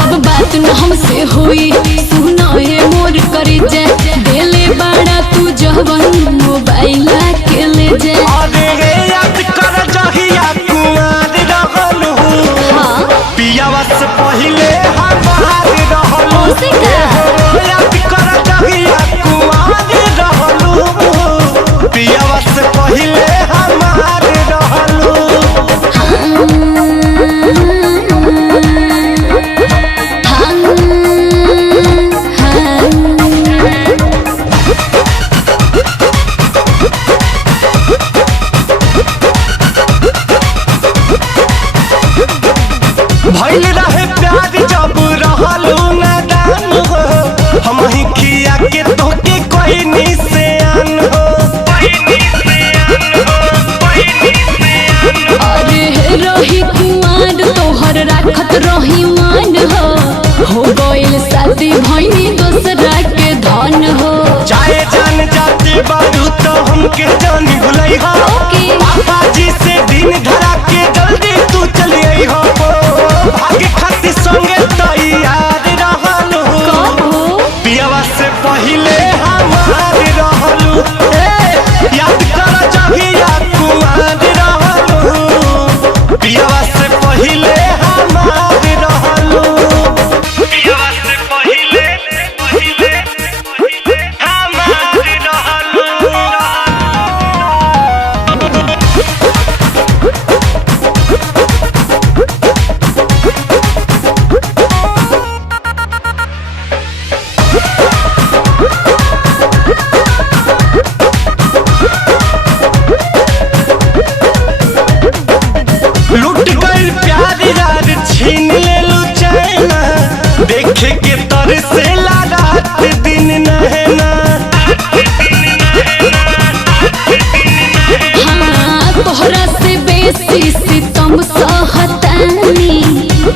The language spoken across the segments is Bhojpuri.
अब बात न हमसे हुई सुना है मोर करे जा देले बड़ा तू जवन मोबाइल के ले जा। अरे रे याद कर जहिया कुमार रहल हूँ। हाँ पियावा से पहिले हमार रहल हूँ। याद कर जहिया कुमार रहल हूँ। पियावा से पहिले हमार रहल हूँ। भइल रहे प्यार जब रहलू नादान हो। हम ही खिया के तोके कोई निशान हो। अरे रही कुमार तोहर राखत रही मान हो गइल शादी भइनी दोसरा के धन हो। चाहे जान जाते बारू तो हमके जानी भुलई हो। पापा जी से दिन धरा के जल्दी तू चली आई हो। भाग्य खातिर संगे तैयार रहलू। पियावा से पहिले हमार रहलू। याद कर जहिया कुमार रहलू। पियावा से पहिले हमार रहलू। पियावा से पहिले हमार रहलू। लूट गइल प्यार यार छीन लेलू चैना। देखे के तर से रात दिन नहना। हाँ तोहरा से बेसी सितम सहतानी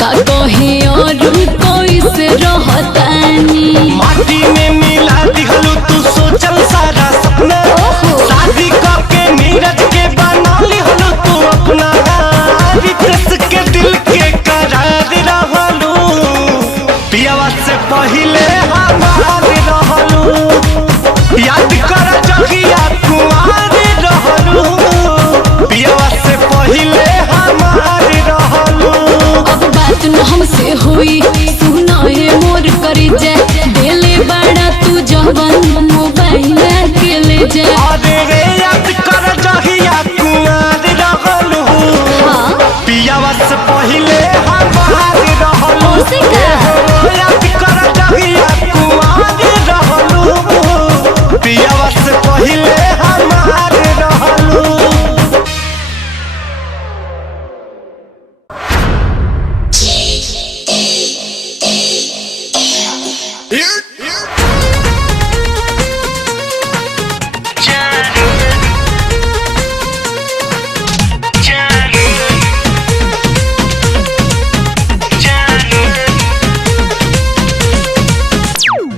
का कहे और कोई से रहतानी। माटी में मिला दिहलू तू सोचल सारा सपना। शादी करके नीरज के बना लिहलू तू अपना। रितेश के दिल के करार रहलू। पियावा से पहिले हमार रहलू। याद कर जहिया कुमार रहलू। पियावा से पहिले हमार रहलू। अब बात न हमसे हुई सुना है मोर करे जा देले बड़ा तू जवन मोबाइल के ले जा। अरे रे याद कर जहिया कुमार रहलू। हाँ पियावा से पहिले हमार रहलू। याद कर जहिया कुमार रहलू। पियावा से पहिले हमार रहलू।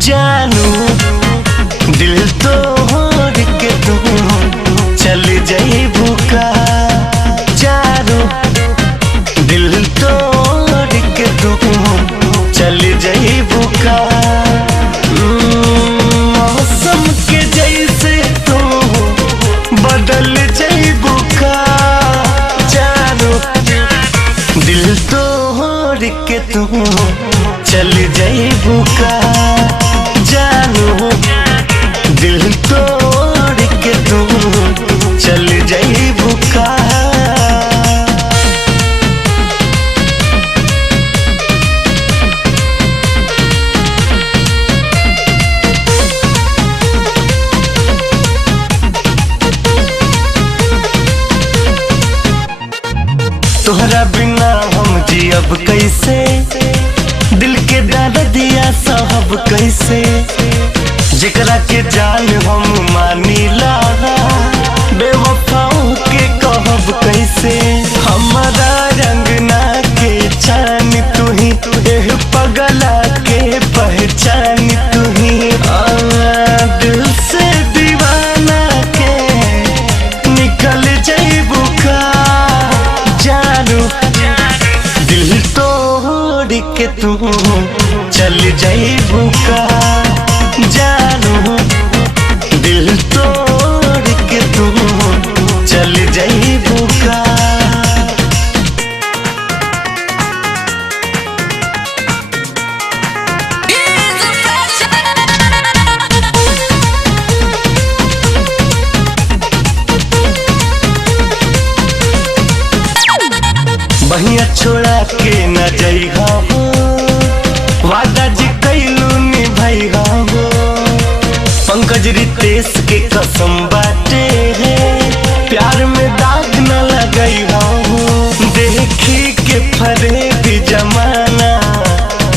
जानू दिल तोड़ के तू चल जाइबू का। जानू दिल तोड़ के तू चल जाइबू का। मौसम के जैसे तू बदल जाइबू का। जानू दिल तोड़ के तू चल जाइबू का। जानू दिल तोड़ के तू चल जाइबू का। तोहरा बिना हम जियब कैसे। दिल के दर्दिया साहब कैसे। जेकरा के जान हम मानीला बेवफाओं के कहब कैसे। हमारा रंगना के चान तू ही एह पगला के पहचान तू ही। दिल से दीवाना के निकल जाइबू का। जानू के तू चल जाइबू का जानू, दिल तोड़ के तू चल जाइबू का। बहिया छोड़ा के न जइहा हो, वादा जी कैलू निभइहा हो। पंकज रितेश के कसम बाटे है, प्यार में दाग न लगइहा हो। देखी के फरेब जमाना,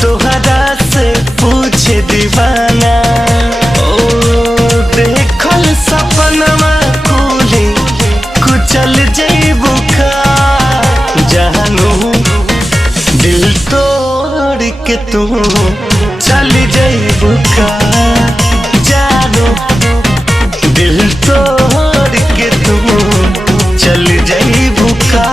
तोहरा से पूछे दीवाना। ओ देखल सपनमा कुली कुचल जइबू का जानू, दिल तोड़ के तू चल जाइबू का जानू, दिल तोड़ के तू चल जाइबू का।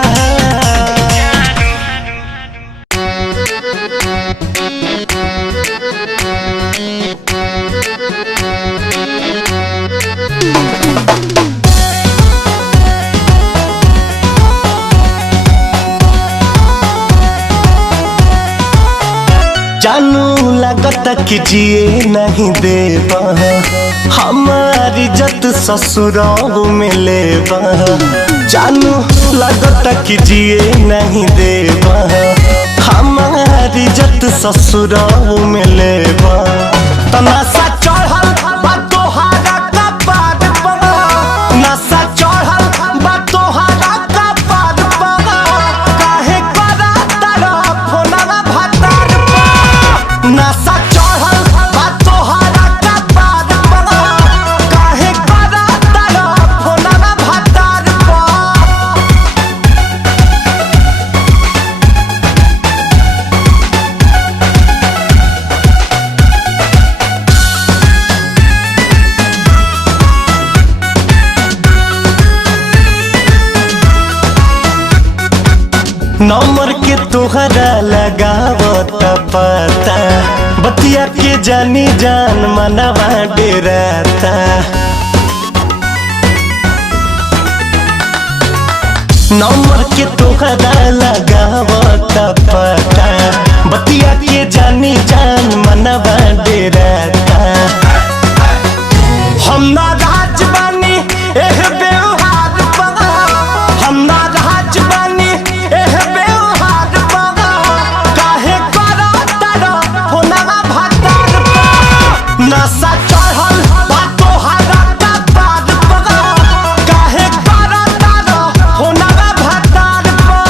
जानू लगता कि जिए नहीं देबा, हमारी इज्जत ससुराल में लेबा। जानू लगता कि जिए नहीं देबा, हमारी इज्जत ससुराल में लेबा। तनासा चढ़ल बा तोहारा कपार पर, नशा चढ़ल बा तोहारा कपार पर। काहे करा तारा फोनवा भातार पर, नशा चढ़ल बा तोहारा कपार पर। काहे करा तारा फोनवा भातार पर। नंबर के तोहरा लगावत पता, बतिया के जानी जान मनवा डेराता। नंबर के तोहरा लगावत पता, बतिया के जानी जान मनवा डेराता। हम ना राज बानी एह व्यवहार पर, हम ना राज बानी एह व्यवहार पर। काहे करा तारा फोनवा भातार पर, नशा चढ़ल बा तोहारा कपार पर। काहे करा तारा फोनवा भातार पर।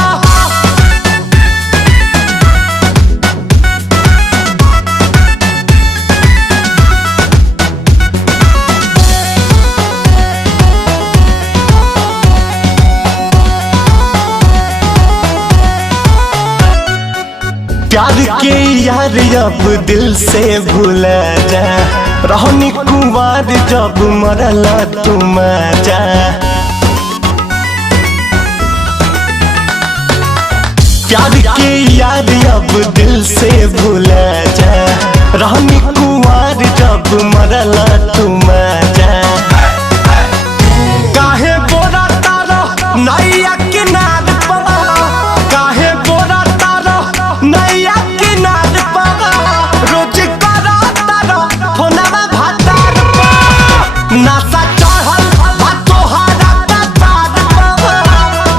प्यार के यार अब दिल से भूला जा, रहनी कुंवार जब मरला तुम जा। प्यार के यार अब दिल से भूला जा, रहनी कुंवार जब मरला तुम जा। काहे बोरा तारा नैया किनार पर, काहे बोरा तारा नैया किनार पर। रोज करा तारा फोनवा भातार पर, नशा चढ़ल बा तोहारा कपार पर।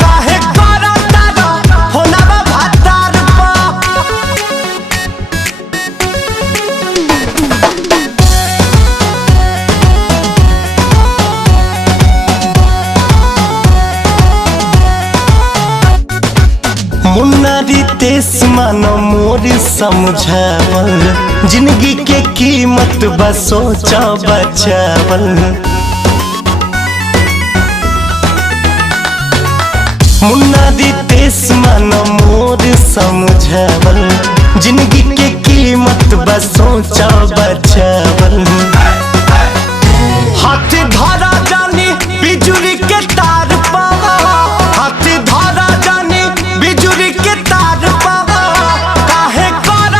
काहे करा तारा फोनवा भातार पर। मुन्ना रितेश मानो मोर समझावल, जिंदगी के कीमत बस सोचा बचावल। मुन्ना रितेश मानो मोर समझावल, जिंदगी के कीमत बस सोचा बचावल। हाथ धरा जानी बिजुली के तार पर, हाथ धरा जानी बिजुली के तार पर। काहे करा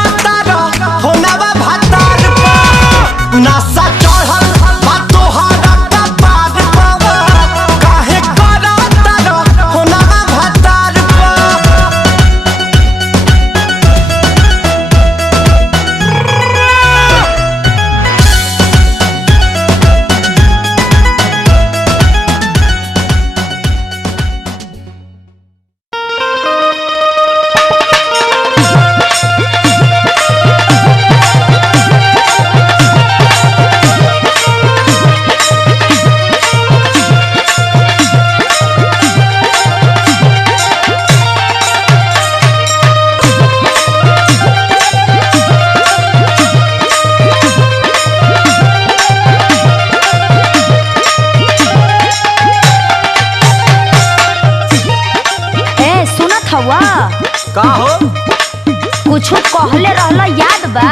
आवत हवा? का हो? कुछ कहले रहला याद बा?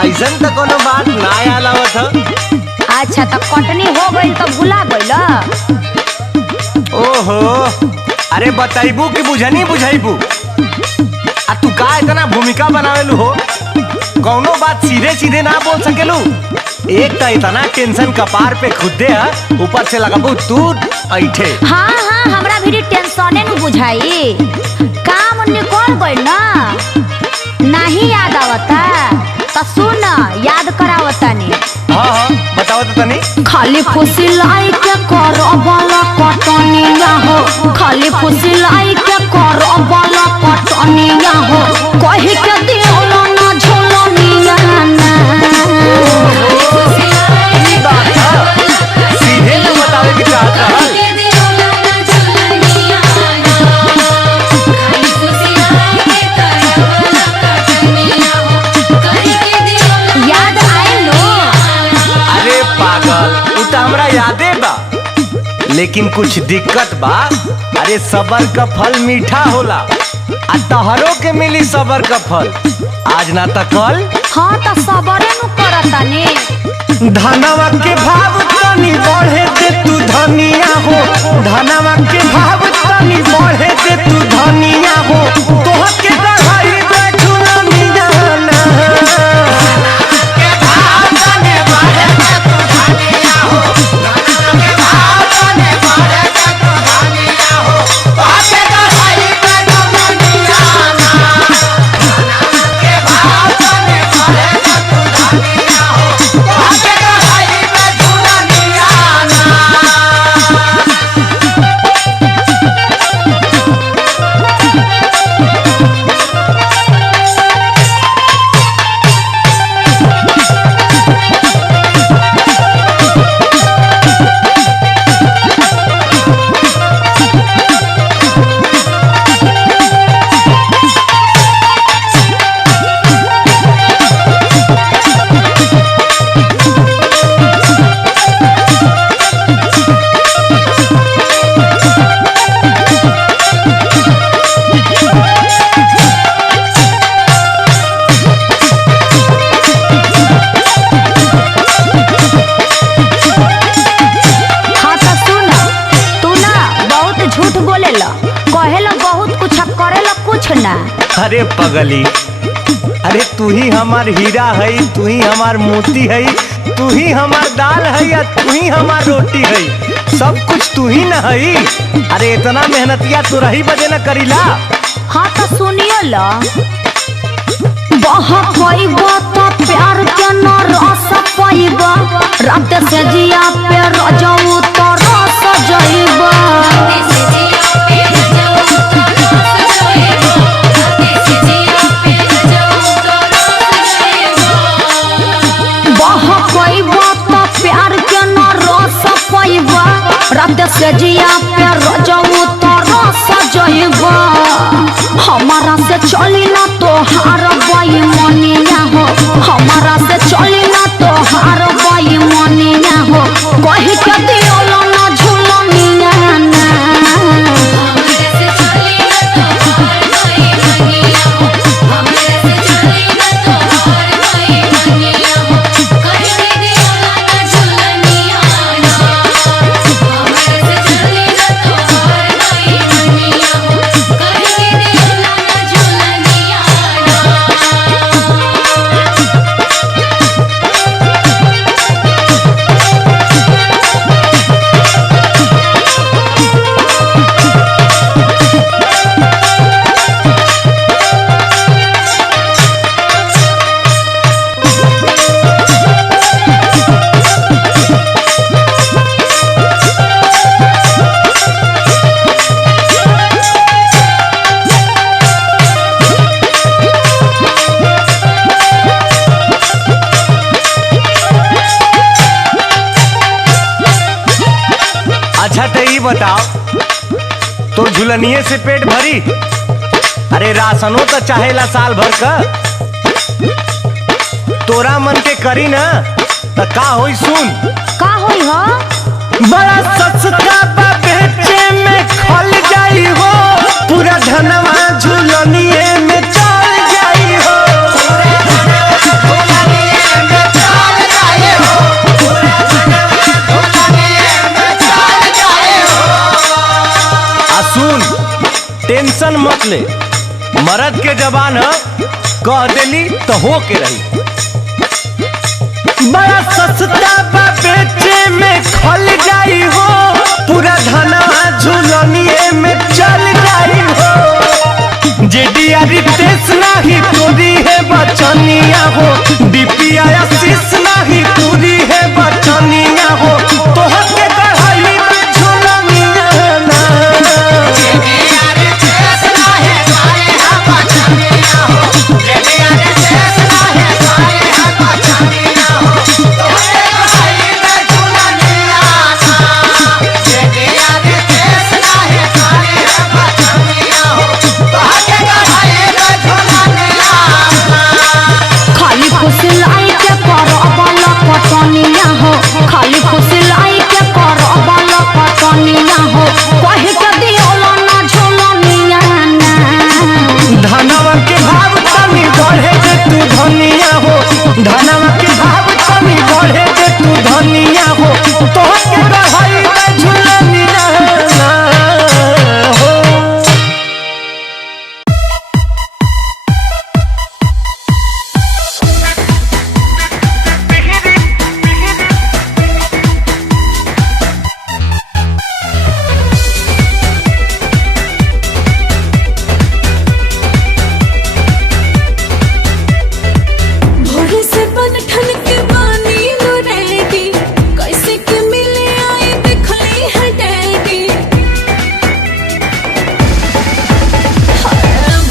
ऐसन तो कोनो बात ना याद आवत ह। अच्छा तो कटनी हो गई तो भुला गइल? ओहो, अरे बताइबू कि बुझनी बुझाइबू? आ तू का इतना भूमिका बनावेलू हो? कौनो बात सीधे सीधे ना बोल सकेलू? एक तो इतना टेंशन कपार पे खुदे है, ऊपर से लगाबू तू ऐठे। हाँ हाँ, हमरा भी टेंशने न बुझाई। काम निकल गइल ना, नहीं याद आवता तो सुन याद करावतानी। हाँ हाँ बताओ तो तनी। खाली फुसिलाई के करबला कटनिया हो, खाली फुसिलाई के करबला कटनिया हो, कहि के दियोला ना झोलनिया ना। सीधे तो बतावे कि चाहत रहल। याद आइल लो? अरे पागल, उ तो हमरा यादे बा, लेकिन कुछ दिक्कत बा। अरे सबर का फल मीठा होला, आ तहरो के मिली सबर का फल, आज ना त कल। हाँ तो सबरे नु करतानी। धनवा के भाव तनी बढ़े दे तू धनिया हो, धनवा के भाव तनी बढ़े दे तू धनिया हो, तोहर के बढ़ाई दे झुलनिया ना। हाँ तो सुन, तू ना बहुत झूठ बोलेला, कहेला बहुत कुछ करेला कुछ ना। अरे पगली, अरे तू ही हमार हीरा है, तू ही हमार मोती है, तू ही हमार दाल है या तू ही हमार रोटी है, सब कुछ तू ही न है। अरे इतना मेहनतिया तू रही बजे न करीला। हाँ तो सुनियो ला। बहा पाइबा तो प्यार के न रस पाइबा, रात से जिया पे रजऊ तो रस जइबा। बहा पाइबा तो प्यार के न रस पाइबा, रात से जिया पे रजऊ तो रस जइबा। हमारा से चली ना तो हार बाई मनिया हो, हमारा से चली ना तो हार बाई मनिया हो, कहि के दियोला ना झुलनिया ना। अच्छा तो ये बताओ, तो झुलनिए से पेट भरी? अरे राशनो तो चाहेला साल भर का, तोरा मन के करी ना तो का होई सुन। का होई हो? बड़ा सस्ता बा बेचे में खल जाई हो, टेंशन मत ले, मर्द के जबान है, कह देली तो हो के रही। बड़ा सस्ता बा बेचे में खल जाई हो, पूरा धनवा झुलनिए में चल जाई हो। जेडिया रितेश नाही तोरी है बचनिया हो, डीपीआ आशीष नाही तोरी है बचनिया हो। तोहर के गढ़ाई में झुलनिया ना, जेडिया रितेश नाही तोरी है बचनिया हो, जेडिया रितेश नाही तोरी है बचनिया हो। तोहर के गढ़ाई में झुलनिया ना, जेडिया रितेश नाही तोरी है बचनिया हो। तोहर के गढ़ाई में झुलनिया ना। खाली फुसलाई के कर अबल पटनिया हो, खाली फुसलाई के कर अबल पटनिया हो। कहे के दियोला ना झोलनिया ना, धनवा के भाव तनी बढ़े जे तू धनिया हो, धनवा के भाव तनी बढ़े जे तू धनिया हो। तोहर के गढ़ाई में झुलनिया ना हो। भोरे से बन ठन के बानी लो रेडी, कैसे के मिले आई देखली है डैडी।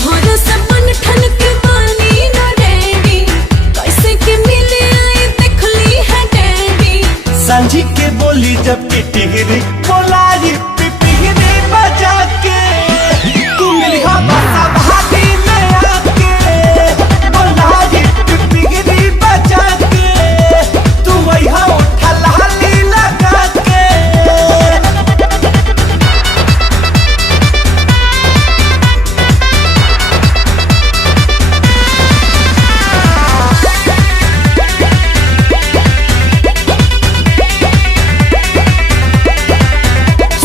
भोरे से बन ठन के बानी लो रेडी, कैसे के मिले आई देखली है डैडी। सांझी के बोली जब की टिहरी बोलाई पिपीरी बजा के, तू मिली हो बसा भाती में आके। बोलाई पिपीरी बजा के, तू वही हो उठा लाली लगा के।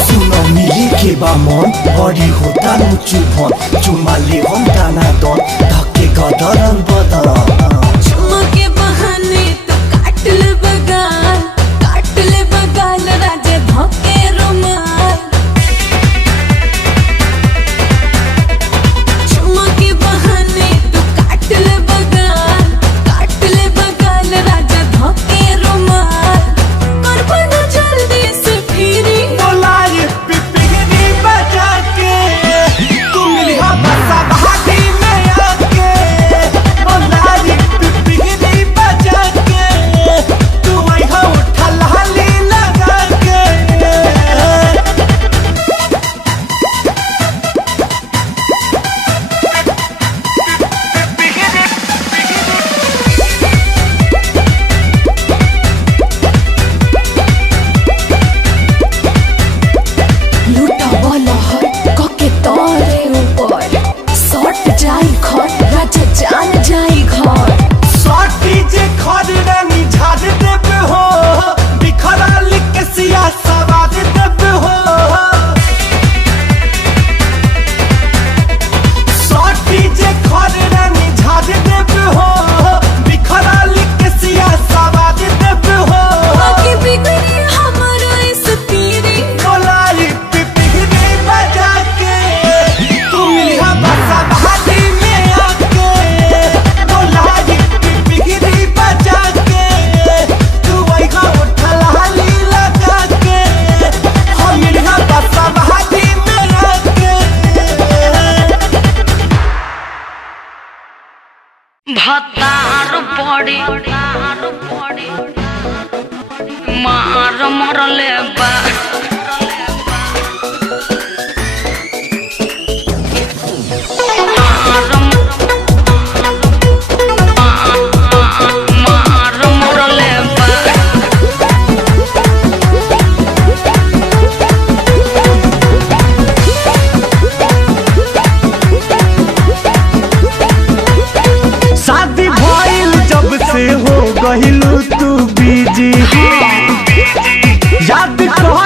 सुनो मिली के बा मन बड़ी होता नुचु भन, चुमा ले हम दाना दन धक्के गदरन बदन। चुम्मा के बहाने तो काट ले बगाल राजे धोके रुमाल। चुम्मा के बहाने तो काट ले बगाल राजे धोके रुमाल। करबो ना जल्दी से फिरी, बोलाई पिपीरी बजा के, तू मिली हो बसा भाती में आके। बोलाई पिपीरी बजा के, तू वही हो उठा लाली लगा के। लूटा वाला है कके तारे ऊपर, सट जाई घर राजा जान जाई घर। साटी जे खड़ रानी झाड़ देबे हो, बिखरा लिख के सिया सवार देबे हो। साटी जे खड़ रानी झाड़ देबे हो, बिखरा लिख के सिया सवार देबे हो। आगे बिगड़ी हमारा इस तीरी, बोलाई पिपीरी बजा के, तू मिली हो बसा भाती में आके। बोलाई पिपीरी बजा के, तू वही हो उठा लाली लगा के। हम मिली हो बसा भाती में आके। भतार पड़ी मार मरले बा। मार मरले बा। शादी भइल जब से हो गहिलू तू बीजी, याद कर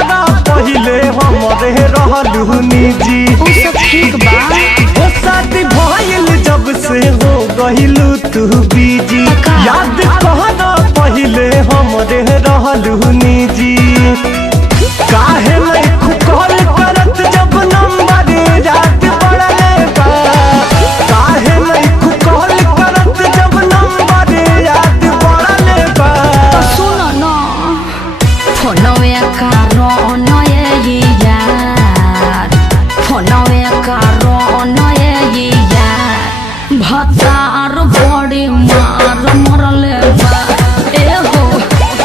बा। ओ शादी भइल जब से हो गइलू तू बीजी, याद कहना पहिले हमरे रहलू निजी। काहे नहीं कॉल करत जब नंबर रात पड़ले बा, काहे नहीं कॉल करत जब नंबर रात पड़ले बा। सुन न फोनवे कारण ये यार, फोनवे कारण ये यार भतार बड़ी मार मरले बा। ए हो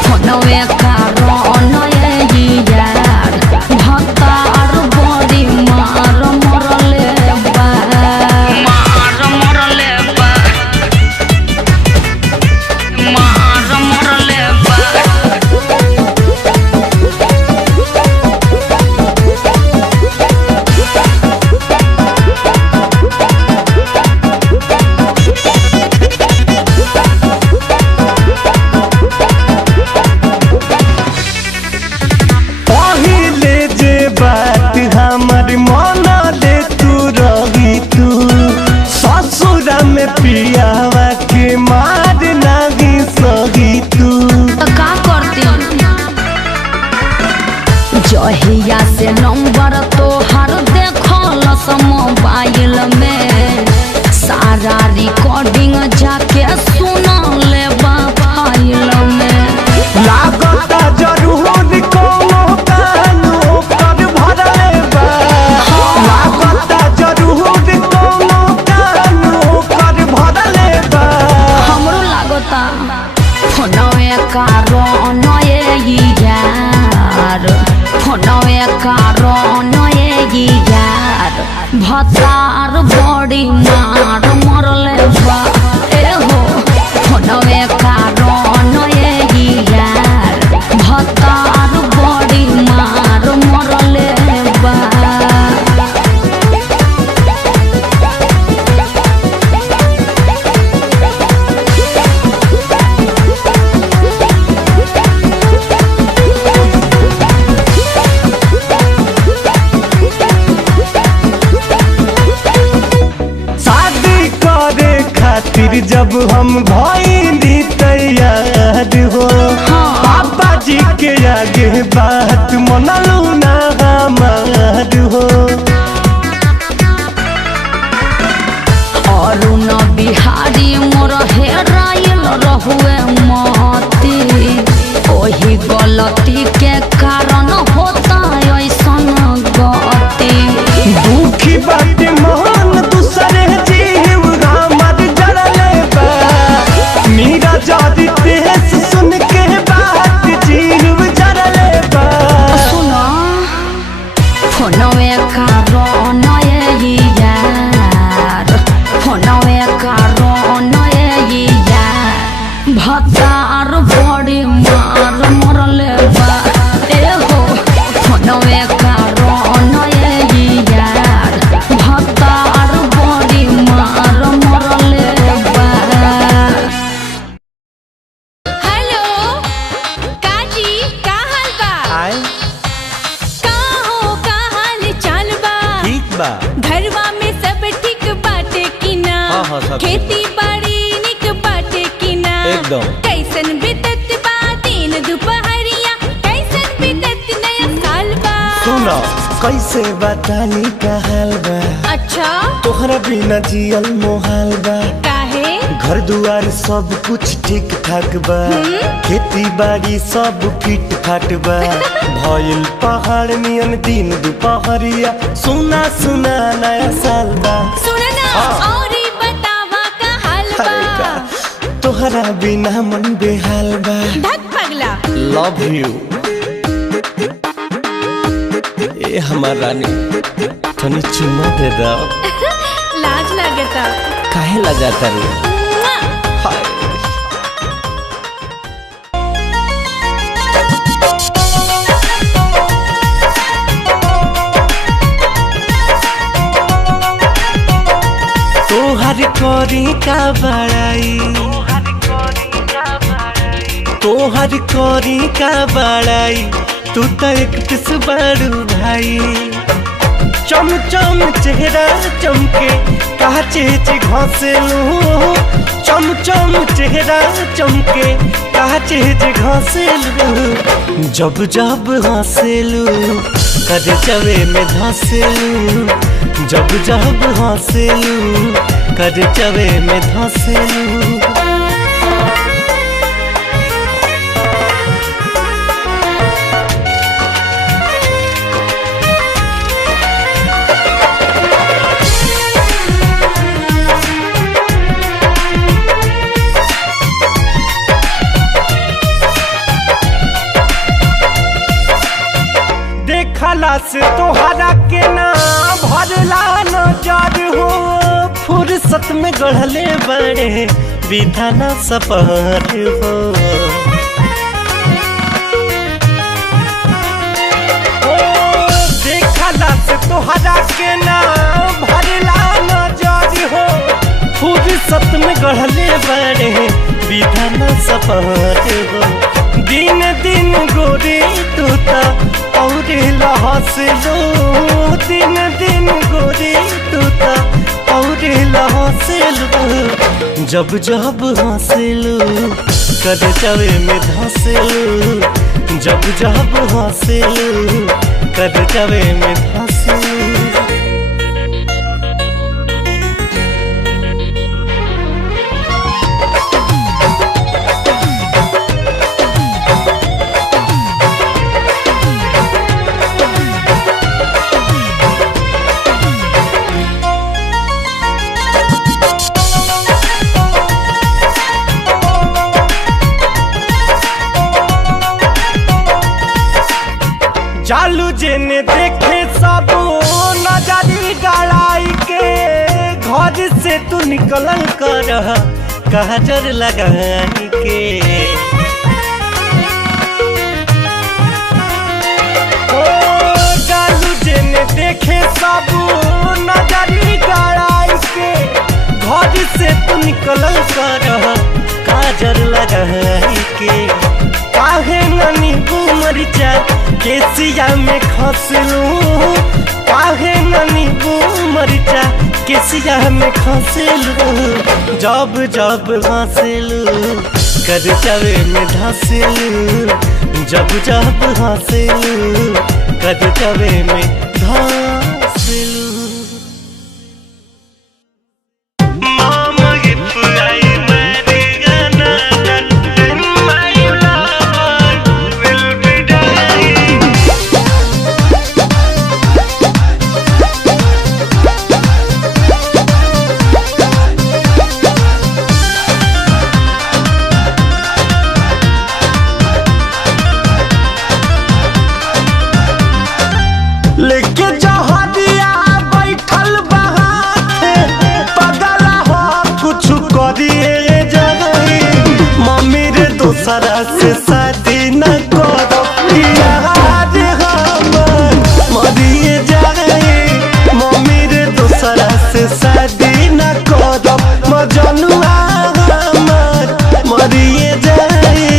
फोनवे कारण ये यार भतार बड़ी मार मरले बा, मार मरले बा, मार मरले बा। पहिले जे बात हमर मन ले तू रही तू, ससुरा में पियावा के मार नहीं सही तू। तो का करती जहिया से नंबर तो हर देखलस मोबाइल में, सारा रिकॉर्डिंग जाके सुन ले फाइल में। लागता जरूर कोनो कानो कर भरले बा, लागता जरूर कोनो कानो कर भरले बा। हमरो लागता फोनवे कारण ये यार, फोनवे कारण ये यार भतार बड़ी मार मरले बा। ए हो फोनवे कारण ये यार भतार बड़ी मार मरले बा। शादी करे खातिर जब हम भइली तैयार हो, पापा जी के आगे बात मनलू ना हमार हो। अरुण बिहारी मोर हेराइल रहुए मती, ओही गलती के कारण होता ऐसन गति। दुखी बात मन दूसरे जीव हमर जरले बा, मीरा जादी तेज सुन के बात जीव जरले बा। सुनो फोनवे कारण ये यार, फोनवे कारण ये यार भतार बड़ी मार मरले बा। ए हो फोनवे कारण ये यार भतार बड़ी मार मरले बा। हेलो काजी का हाल बा? आए का हो का हाल चाल बा? ठीक बा। घरवा में सब ठीक बाटे कि ना? हाँ, सब ठीक खेती बाड़ी निक बाटे कि ना? एकदम। कैसन बीतत बा दिन दुपहरिया, कैसन बीतत नया साल बा? सुनो कैसे बतानी का हाल बा, अच्छा तोहरा बिना जियल मोहाल बा। काहे? घर दुआर सब कुछ ठीक ठाक बा, खेती बाड़ी सब फिट फाट बा। भइल पहाड़ नियन दिन दुपहरिया, सुना सुना नया साल बा। सुनना हाँ। और बतावा का हाल अरे बा? का तोहरा बिना मन बेहाल बा। धक पगला। लव यू ए हमार रानी, तनी चुम्मा दे दो। लाज लगता। काहे लगाता रे? मुआ। हाय तोहर करी का बड़ाई, तोहर करी का बड़ाई, तू तो एक पिस बड़ू भाई। चम चम चेहरा चमके काचे चे घसेलू चम चम चेहरा चमके काचे चे घसेलू जब जब हंसेलू कद चवे में धसेलू जब जब हंसेलू कद चवे में धसेलू देखला से तोहरा के ना भरला नजर हो फुर्सत में गढ़ले बड़े विधाना सपहर हो देखला से तोहरा के ना भरला नजर हो फुर्सत में गढ़ले बड़े विधाना सपहर हो दिन दिन गोरी तूता और हंसलू दिन दिन गोरी तूता और हंसलू जब जब हंसलू कद चवे में धंसलू जब जब हंसलू कद चवे में धंसलू चालू जेने देखे सब नजरी गड़ाई के घर से तू निकल कर काजर लगाई के चालू जेने देखे सब नजरी गड़ाई के घर से तू निकल कर काजर लगाई के काहे ननी मरिचा केसिया में खसलू काहे ननी मरिचा केसिया में खसलू जब जब हंसलू कद चवे में धंसलू जब जब हंसलू कद चवे में धंसलू लेके जहरिया बैठल बहाते पगला हो कुछ करिए जगही मम्मी रे दोसरा से शादी न करो यार हमर मरिए जाए मम्मी रे दोसरा से शादी न करो मजनुआ हमर मरिए जाए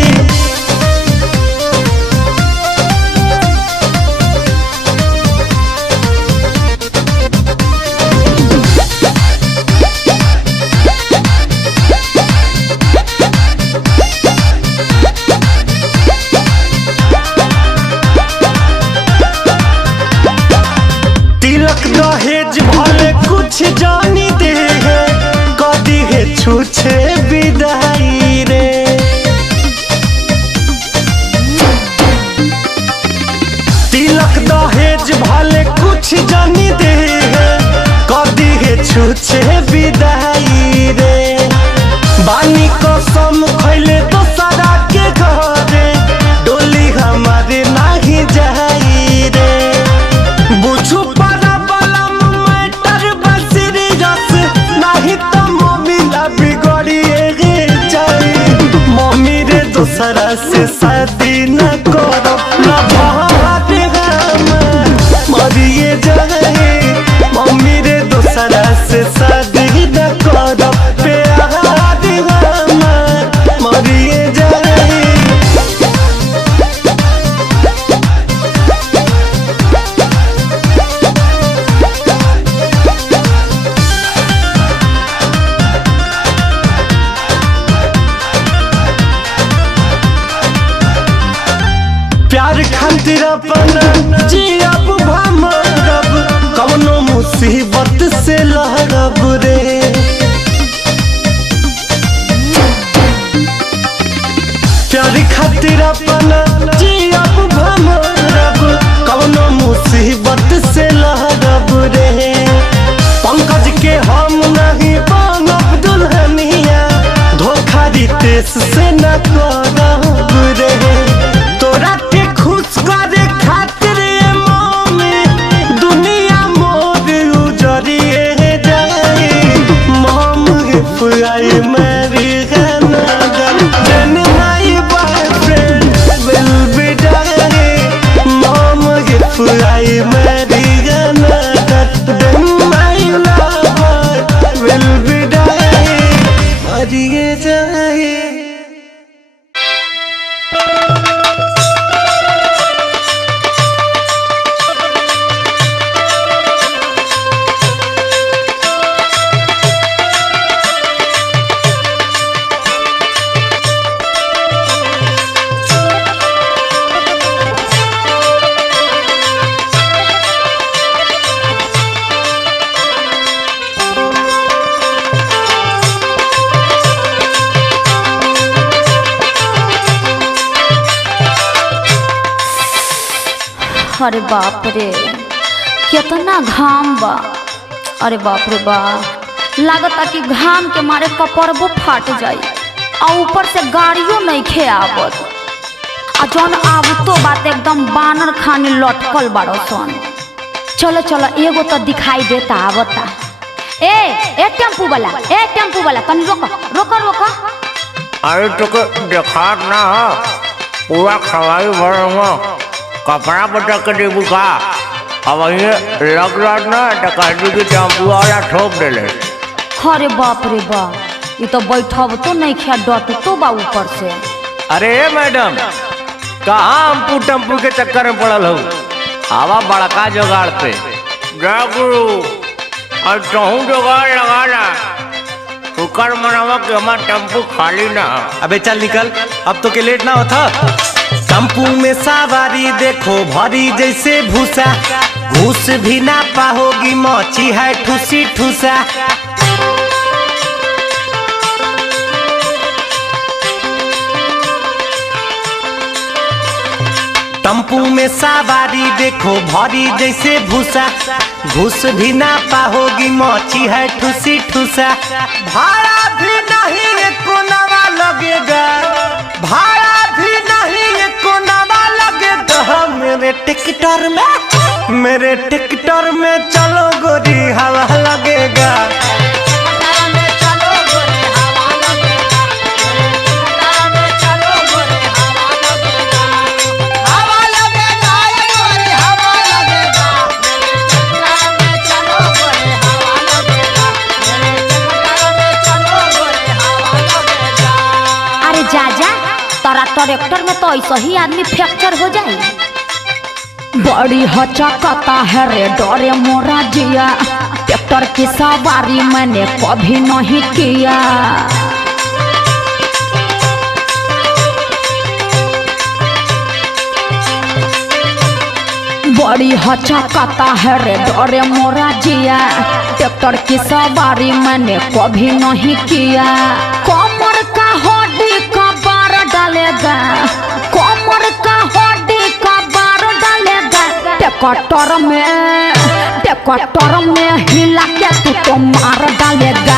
दहेज भले कुछ जानी दे है कदी है छूछे विदाई रे तिलक दहेज भले कुछ जानी दे है कदी है छूछे विदाई रे बानी कसम खैले तो सदा के घरे डोली हमारे नहीं जाई रे बुझू दोसरा से शादी न करो न भाटे हमर मरिए जाए मम्मी रे दोसरा से शादी न करो प्यार हमर मरिए जाए अपना जियब भमरब कवनो मुसीबत से लहरब रे। प्यार खातिर अपना जियब भमरब कवनो मुसीबत से लहरब रे। पंकज के हम नहीं बनब दुल्हनिया धोखा रितेश से न करब रे। तोरा के खुश करे खातिर मम्मी दुनिया मोर उजरिए जाए। मम if I marry another then my boyfriend will be dying। Mom if I marry another then my lover will be dying। मरिए जाए। अरे बाप रे कितना घाम बा। अरे बाप रे बाप लागता कि घाम के मारे कपड़बो फाट जाई और ऊपर से गाड़ियों नहीं खे आवत आ जौन आवतो बात एकदम बानर खाने लटकल बाड़ो सन। चलो चलो एगो तो दिखाई देता आवता। ए टेम्पू वाला तनी रोको रोको रोको। अरे तो देखा ना पूरा खवाई भर कपड़ा बचा के देबू का। अब लग रहा ना टकाटी की टेम्पू वाला ठोक देले। अरे बाप रे बाप ये तो बैठब तो नहीं खा डट तो बा ऊपर से। अरे मैडम कहाँ हम टेम्पू के चक्कर में पड़ल हो। आवा बड़का जुगाड़ पे जा गुरु और तहू जुगाड़ लगाना शुक्र मनावा कि हमारा टेम्पू खाली ना। अबे चल निकल अब तो के लेट ना होता। टेम्पू में सवारी देखो भरी जैसे भूसा घूस भी ना पाओगी मची है ठुसी ठुसा। टेम्पू में सवारी देखो भरी जैसे भूसा घूस भी ना पाओगी मची है ठुसी ठुसा। भाड़ा भी नहीं एक नवा लगेगा भाड़ा भी नहीं एक नवा लगेगा। मेरे टिकटर में चलो गोरी हवा लगेगा। तारा ट्रैक्टर में तो ऐसा ही आदमी फ्रैक्चर हो जाए। बड़ी हचकता है रे डरे मोरा जिया ट्रैक्टर की सवारी मैंने कभी नहीं किया। बड़ी हचकता है रे डरे मोरा जिया ट्रैक्टर की सवारी मैंने कभी नहीं किया। कमर का हड्डी का बार डालेगा कमर का हड्डी का बार डालेगा। ट्रैक्टर में हिला के तू तो मार डालेगा।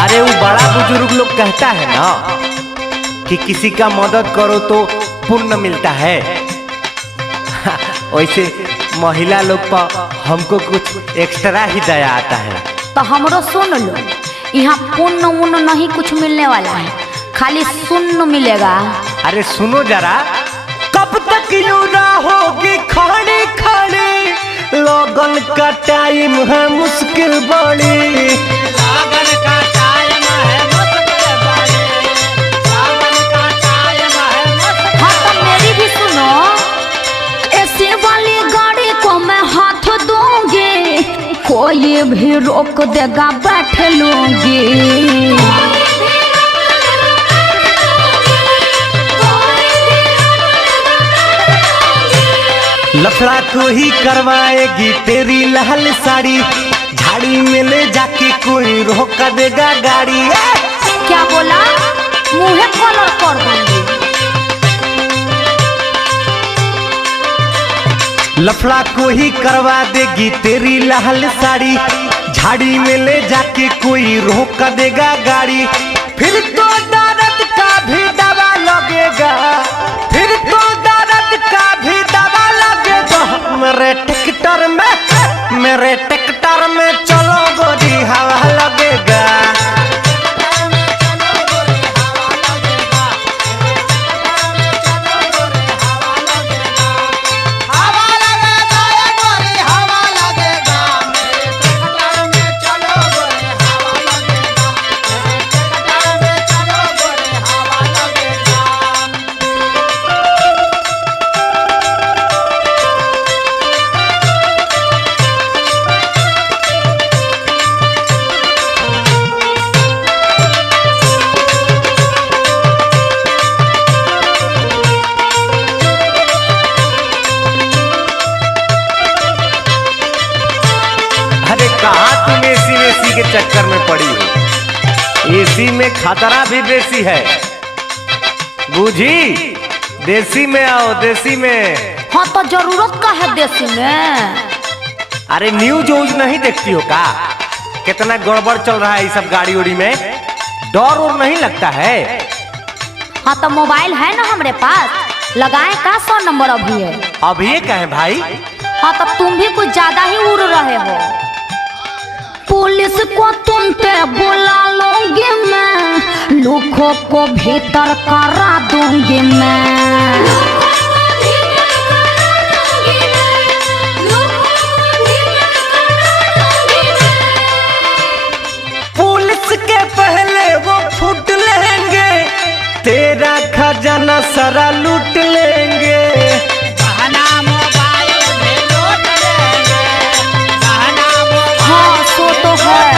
अरे वो बड़ा बुजुर्ग लोग कहता है ना कि किसी का मदद करो तो पुण्य मिलता है। वैसे महिला लोग पर हमको कुछ एक्स्ट्रा ही दया आता है। तो हमरो सुन लो, यहाँ पुण्य उन्न नहीं कुछ मिलने वाला है, खाली सुन्न मिलेगा। अरे सुनो जरा, कब तक यूं रहोगी खड़े खड़े, लगन का टाइम है मुश्किल बड़ी। लगन का टाइम है मुश्किल बड़ी, लगन का टाइम है मुश्किल। हाँ तो मेरी भी सुनो, ऐसे वाली गाड़ी को मैं हाथ दूंगी, कोई भी रोक देगा बैठ लूंगी। लफड़ा को ही करवाएगी तेरी लाल साड़ी, झाड़ी में ले जाके कोई रोका देगा गाड़ी। क्या बोला? मुँहे कलर कर दूंगी। लफड़ा को ही करवा देगी तेरी लाल साड़ी, झाड़ी में ले जाके कोई रोका देगा गाड़ी। फिर तो दर्द का भी दवा लगेगा, फिर तो दर्द का भी दवा लगेगा। मेरे ट्रैक्टर में चलो गोरी हवा लगेगा। एसी के चक्कर में पड़ी हो। एसी में खतरा भी बेसी है, बूझी? देसी में आओ, देसी में। हाँ तो जरूरत का है देसी में। अरे न्यूज व्यूज नहीं देखती हो का? कितना गड़बड़ चल रहा है ये सब गाड़ी उड़ी में, डर और नहीं लगता है? हाँ तो मोबाइल है ना हमारे पास, लगाए का 100 नंबर अभी है। अभी ये कहे भाई? हाँ तो तुम भी कुछ ज्यादा ही उड़ रहे हो। पुलिस को तुम पे बुला लूंगी मैं, लूखों को भीतर करा दूंगी मैं। पुलिस के पहले वो फुट लेंगे, तेरा खजाना सारा लूट लेंगे। तो है,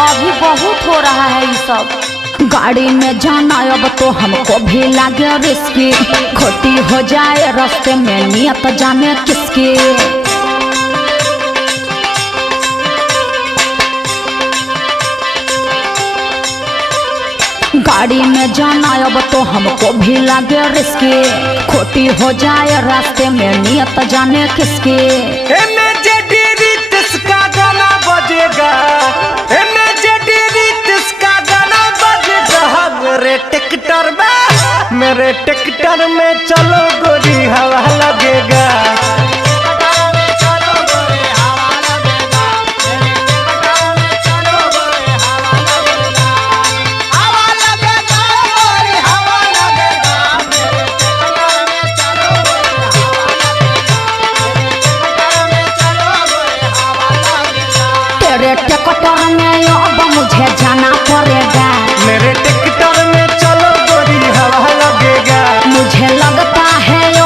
अभी बहुत हो रहा है ये सब। गाड़ी में जाना अब तो हमको भी लगे रिस्की, खोटी हो जाए रास्ते में नियत जाने किसकी। गाड़ी में जाना अब तो हमको भी लगे रिस्की, खोटी हो जाए रास्ते में नियत जाने किसकी। मेरे ट्रैक्टर में चलो गोरी हवा लगेगा। तेरे ट्रैक्टर में अब मुझे जाना पड़ेगा। मेरे ट्रैक्टर में चलो गोरी हवा लगेगा। मुझे लगता है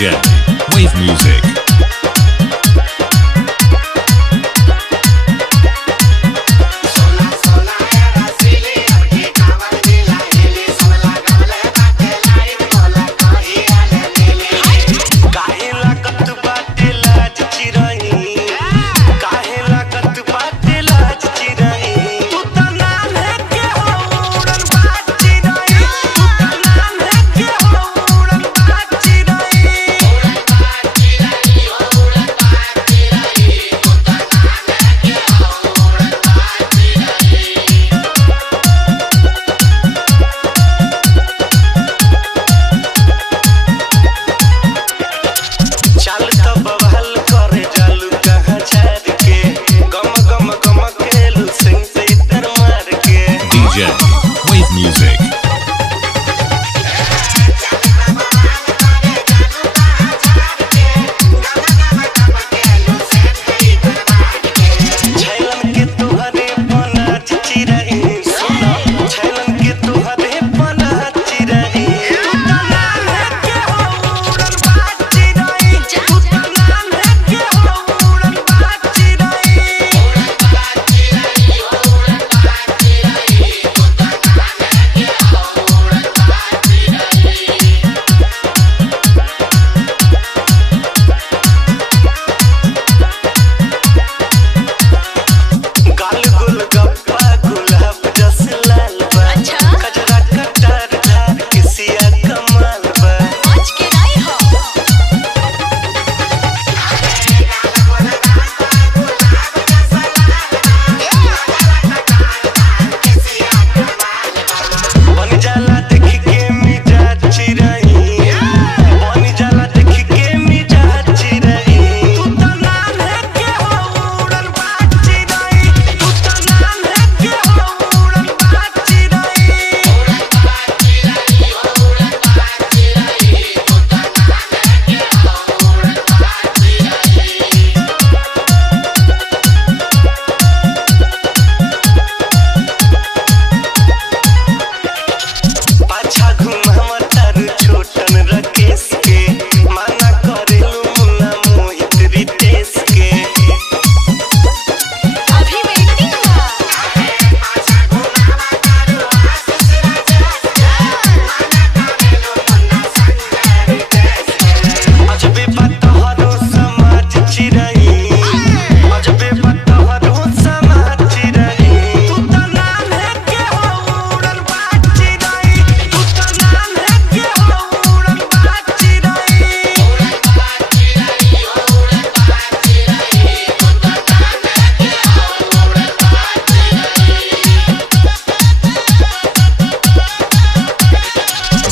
DJ Wave Music. Wave Music.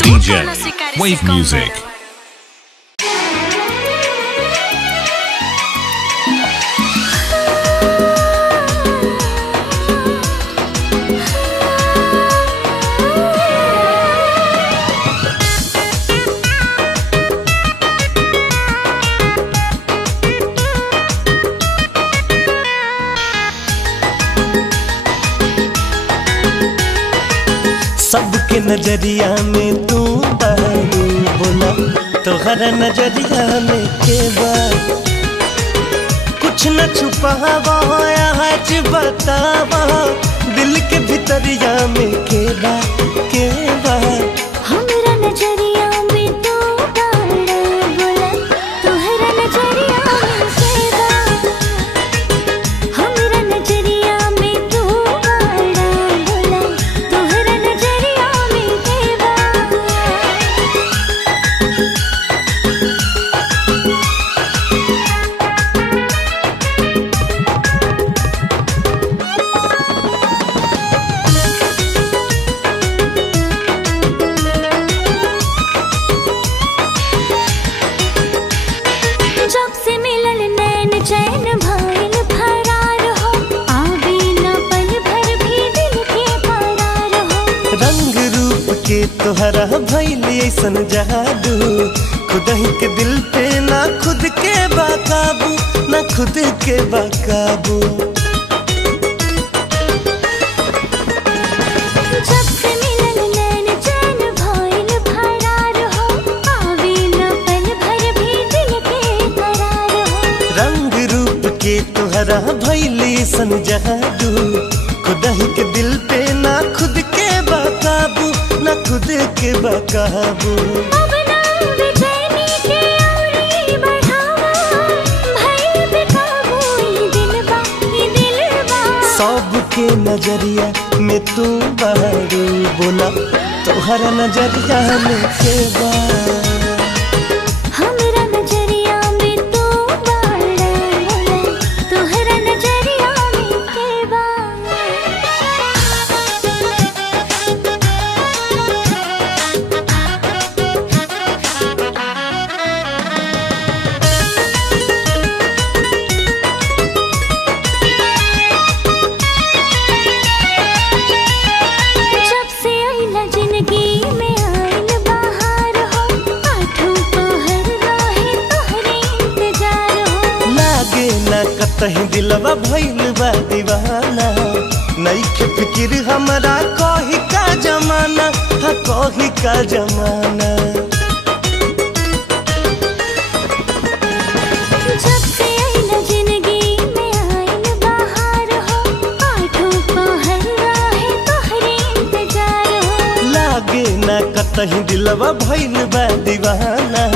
DJ Wave Music. सबके नजरिया में तू बहरू बोला तोहरा नजरिया में के बा कुछ न छुपावा आज बतावा दिल के भीतरिया में के बा हमरा नजरिया में तू बड़ा बोला तोहरा नजरिया में के बा हमरा नजरिया में तू बड़ा बोला तोहरा नजरिया में के बा जब से मिलल नैन चैन भइल फरार हो आवे न पल भर भी दिल के करार हो रंग रूप के तोहरा भइल ऐसन जादू खुद ही के दिल पे ना खुद के बाकाबू ना खुद के बाकाबू जब से मिलल नैन चैन भइल फरार हो आवे न पल भर भी ना भैली सन जादू खुदा ही के दिल पे ना खुद के बाकाबू ना खुद के बाकाबू अब ना बेचैनी के औरी बढ़ावा भई बेकाबू ये दिलवा सबके नजरिया में तू बारू बोला तोहरा नजरिया में के बा हमरा नजरिया में तू बाड़ा तोहरा नजरिया में के बा जब से आइला जिंदगी में आइल बहार हो आठों पहर रहे तोहरे इंतजार हो लागे ना कतही दिलवा भइल बा दीवाना नइखे फिकिर हमरा कही का जमाना हाँ कही का जमाना जब से आइला जिंदगी में आइल बहार हो आठों पहर रहे तोहरे इंतजार हो लागे ना कतही दिलवा भइल बा दीवाना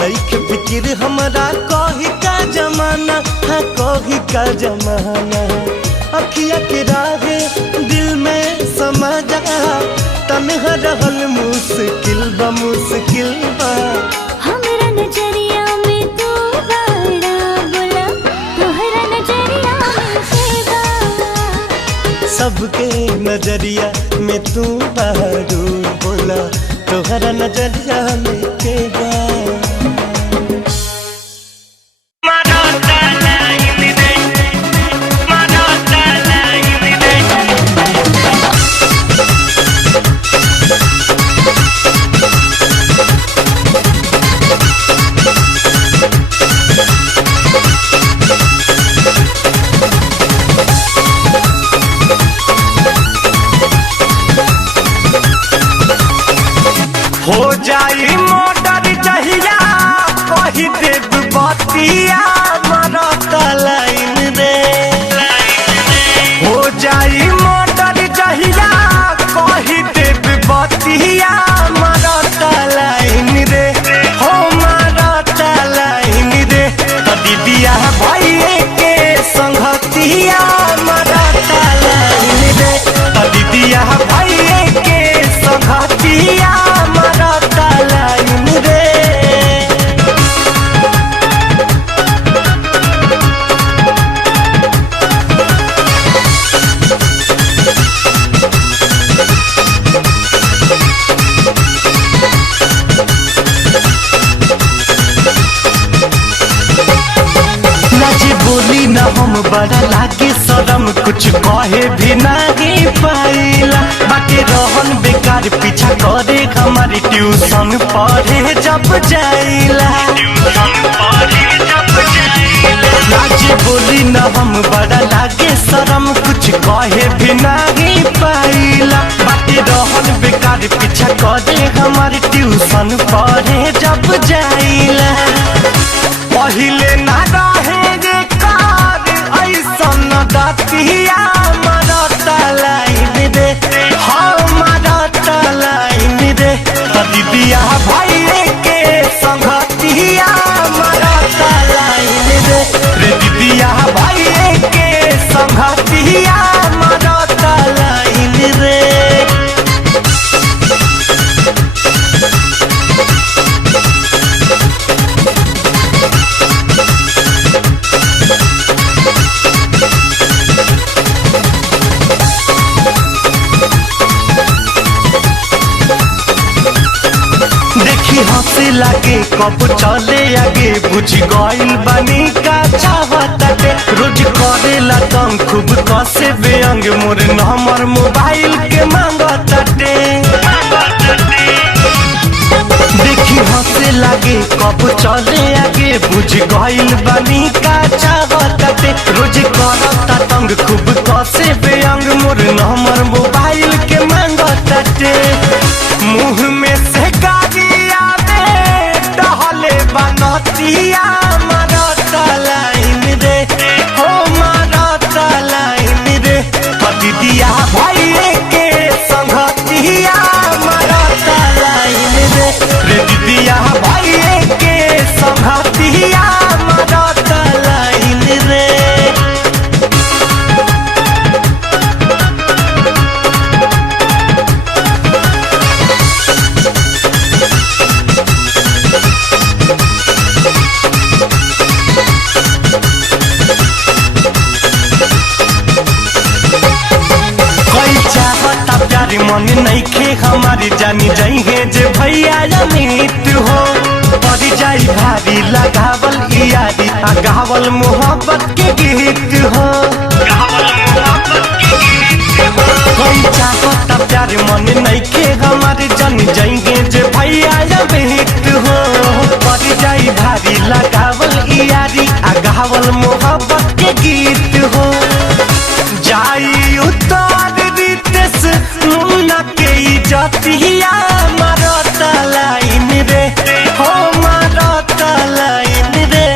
नइखे फिकिर हमरा कही का जमाना हाँ कही का जमाना अखिया के राहे दिल में समा जा तन्हा रहल मुश्किल बा हमरा नजरिया में तू बाड़ा बोला तोहरा नजरिया में के बा सबके नजरिया में तू बारू बोला तोहरा नजरिया में के बा हो जाई मोटर जहिया कही देव बतिया मरत लाइन रे हो जाई मोटर जहिया कही देव बतिया मरत लाइन रे हो मरत लाइन रे दीदिया भइए के संगतिया मरत लाइन रे दीदिया भइए के संगतिया मरत लाइन रे नाची बोली न हम बड़ा लागे शरम कुछ कहे भी नहीं पाइला बाकी रहन बेकार पीछा करे हमारी ट्यूशन पढ़े जब जाइला नाची बोली न हम बड़ा लागे शरम कुछ कहे भी नहीं पाइला बाकी रहन बेकार पीछा करे हमारी ट्यूशन पढ़े जब जाइला पहिले ना रहे रे कार ऐसन दतिया मरत लाइन रे मरत लाइन रे दीदिया भइए के संगतिया मरत लाइन रे दीदिया भइए के संगतिया मरत लाइन रे देखी हंसे लागे कब चले आगे बुझ गइल बानी का चाहताटे रोज करेला तंग खूब कसे बेअंग मोर नंबर मोबाइल के मांगताटे देखी हंसे लागे कब चले आगे बुझ गइल बानी का चाहताटे रोज करता तंग खूब कसे बेअंग मोर नंबर मोबाइल के मांगताटे मुंह में से गाड़ी आवे टहले बनतिया मरत लाइन रे हो जे भैया अमित हो पड़ जाई भारी लगावल यारी आ गावल मोहब्बत के गीत हो कोई चाहता प्यार मन नहीं के हमारे जन जाएंगे जे भैया अमित हो पड़ जाई भारी लगावल यारी आ गावल मोहब्बत के गीत हो जाई उतार रितेश मुन्ना के इज्जतिया मारता लाइन रे हो मारता लाइन रे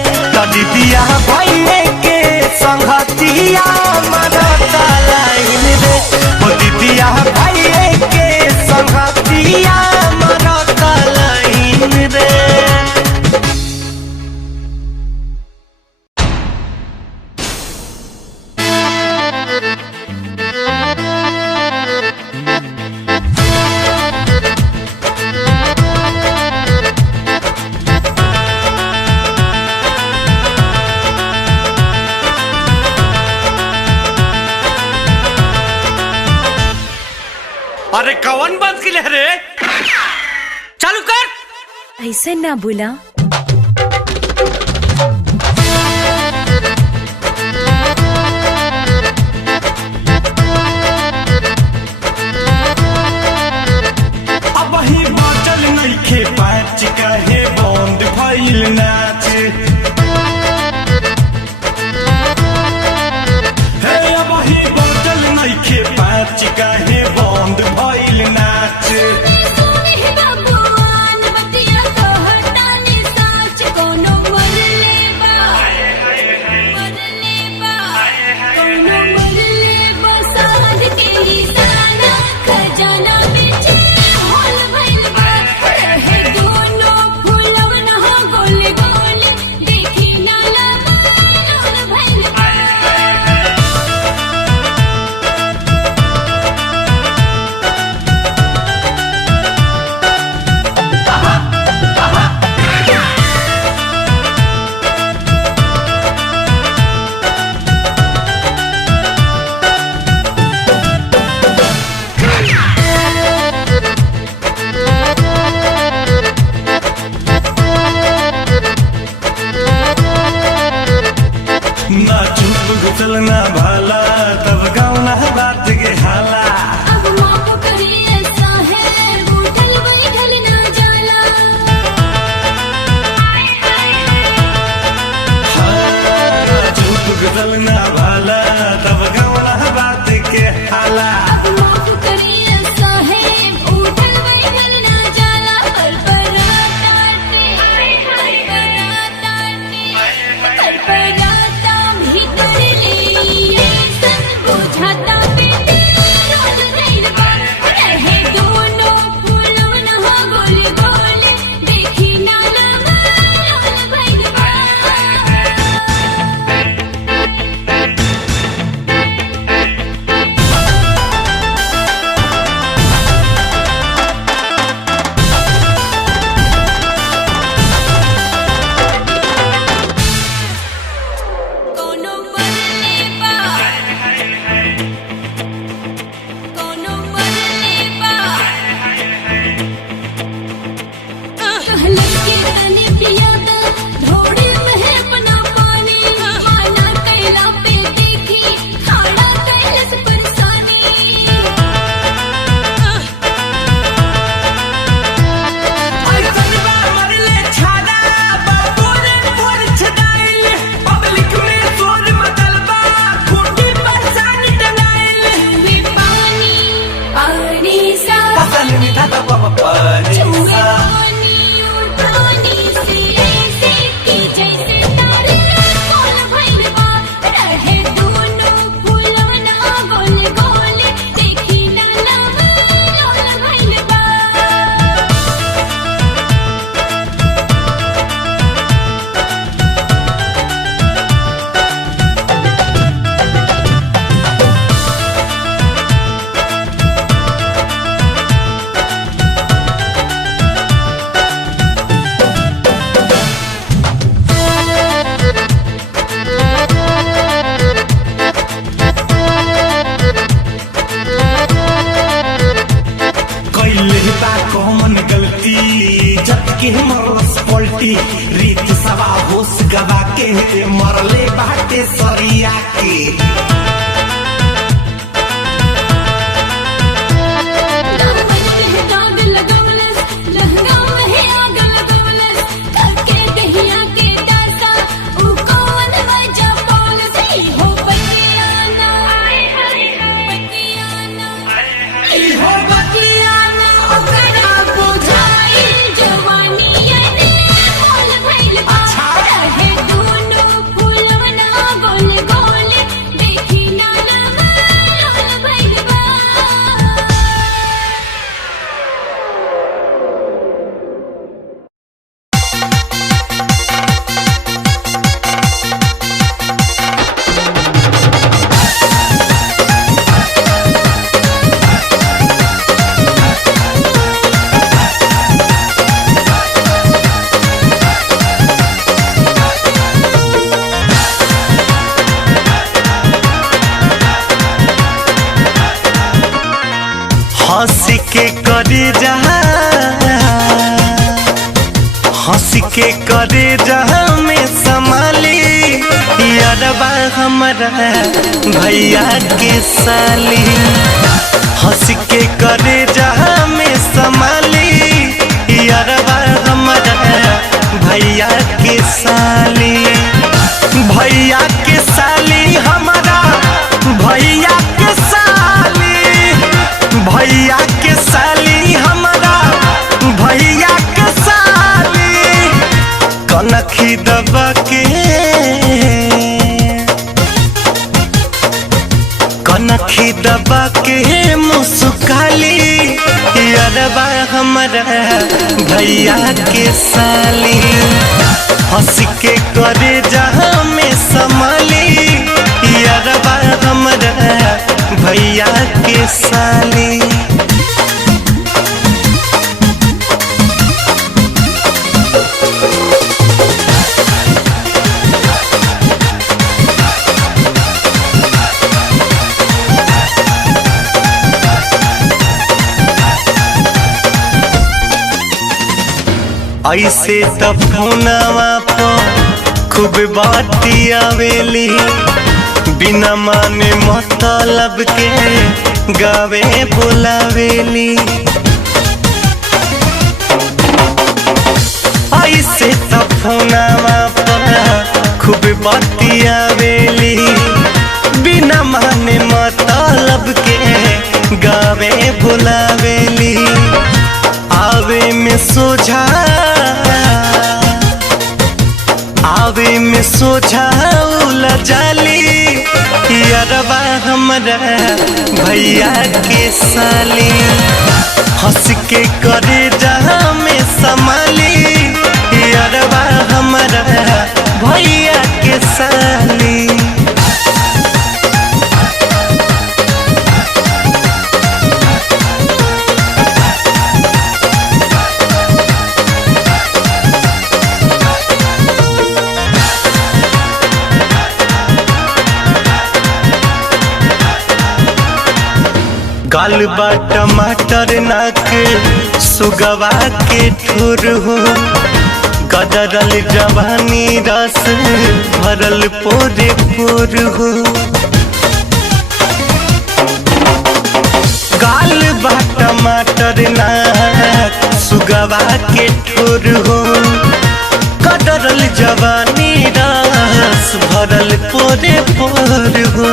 दीदिया भैया के संगतिया मारता लाइन रे हो दीदिया भैया के संगतिया मारता लाइन रे। अरे कौन बंद की रे चालू कर ऐसे ना बोला। अब ही बाटल नइखे पाँच कहे बंद भइल नाच हे अब ही बाटल नइखे पाँच कहे बंद भइल नाच ना चुप घुसल ना भाला तब गाँव ना बात के हाला अब माफ करिए ऐसा है उठल बैठल ना जाला हाँ, चुप घुसल ना भाला तब गाँव ना बात के हाला अब माफ करिए ऐसा है उठल बैठल ना जाला परपराता भीतर ले सन बुझाता बेटे रोज नहीं रहे दोनों फूलों ना गोले गोले देखी ना लगा भइल बा कोनो मरले बा कोनो मरले बा कहले के तने पिया द ढोड़ी में है अपना पानी माना कैला पे देखी खाड़ा कैलस परेशानी में पानी पानी सा पता नहीं था तब पानी छुए पानी उठानी के मरस पलटी रीत सवा होश गवा के मरले बाटे सरिया के हंसी के करे जहाँ में संभाली यारबा हमारा भैया के साली हंस के करे जहाँ में संभाली यारबा हमारा भैया के साली भैया के साली हमारा भैया के साली भैया के साली हमारा भैया के साली कनखी दबा के मुस्काली यारबा हमारा भैया के साली हंस के करे जहाँ में संभाली यारबा हमारा भैया के साली ऐसे तब फोनवा पर खूब बाती आवेली बिना माने मतलब के गावे बुलावेली ऐसे तब फोनवा पर खूब बाती आवेली बिना माने मतलब के गावे बुलावेली आवे में सोझा जाली यारबा हमारा भैया के साली हंस के करे जहाँ में संभाली यारबा हमारा भैया के साली गाल बा टमाटर नाक सुगवा के ठुर हो गदरल जवानी रस भरल पोरे पोर हो गाल बा टमाटर नाक सुगवा के ठुर हो गदरल जवानी रस भरल पोरे पोर हो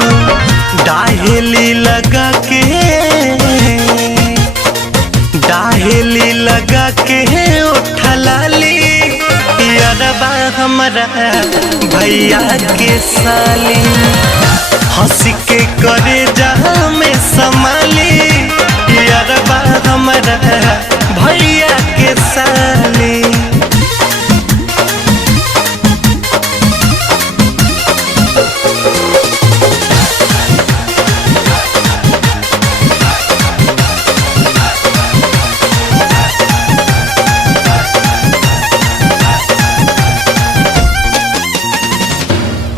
डाहेली लगा के उठलाली यारबा हमारा भैया के साली हंस के करे जहाँ में संभाली यारबा हमारा भैया के साली